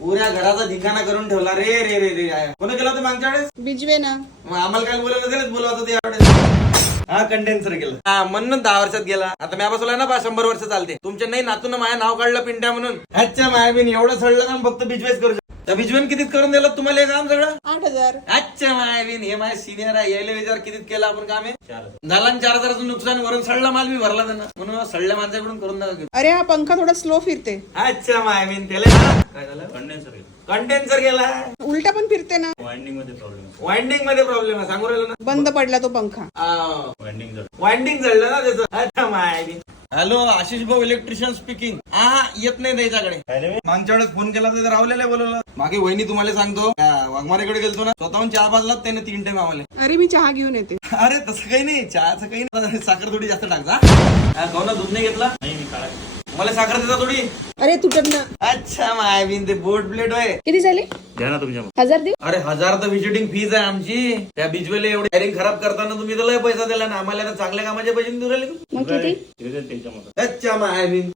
पुऱ्या घराचा धिंगाणा करून ठेवला रे रे रे रे. कोणी केला होतं मागच्या वेळेस? बिजवे ना. मग आम्हाला काय बोलायला त्यालाच बोलवत होते यावेळेस. हा कंडेन्सर गेला. हा म्हणून 10 वर्षात गेला. आता मी बसवला ना 100 वर्ष चालते. तुमच्या नाही नातून माझ्या नाव काढलं पिंट्या म्हणून. अच्छा मायाबीन एवढं सडलं ना फक्त बिजवेस करू शकतो. त्या बिजवेन कितीत करून दिलं तुम्हाला हे काम सगळं? 8,000. अच्छा मायाबीन हे माझे सिनियर आहे. यायला विचार कितीत केलं आपण काम आहे? झाला 4,000चं नुकसान. वरून सडला माल मी भरला त्यांना. म्हणून सडल्या माणसाकडून करून नका. अरे हा पंखा थोडा स्लो फिरते. अच्छा मायाबीन त्याला काय झालं? कंडेन्सर गेला. उलटा पण फिरते ना. वाइंडिंग मध्ये प्रॉब्लेम आहे. सांगू राहिलो ना. बंद पडला तो पंखा. वाइंडिंग जळलं ना त्याचं. अच्छा मायाबीन. हॅलो आशिष भाऊ इलेक्ट्रिशियन स्पीकिंग. हा येत नाही त्याच्याकडे. मागच्या वेळेस फोन केला तर रावलेला बोलवलं. मागे वहिनी तुम्हाला सांगतो वाघमारेकडे गेलतो ना स्वतःहून चहा पाजलात त्याने 3 टाइम आम्हाला. अरे मी चहा घेऊन येते. अरे तसं काही नाही चहाचं काही नाही. साखर थोडी जास्त टाकजा. गावना दूध नाही घेतला मला साखर देता थोडी. अरे तुटत ना. अच्छा मायाबीन ते बोर्ड प्लेट आहे. किती झाले? द्या ना तुमच्या. 1000 देऊ? अरे 1000 तर व्हिजिटिंग फीज आहे आमची. त्या बिजवेला एवढी वायरिंग खराब करताना तुम्ही तर लय पैसा दिला ना आम्हाला. तर चांगल्या कामाचे पैसे देऊ राहिले. मग किती? अच्छा मायाबीन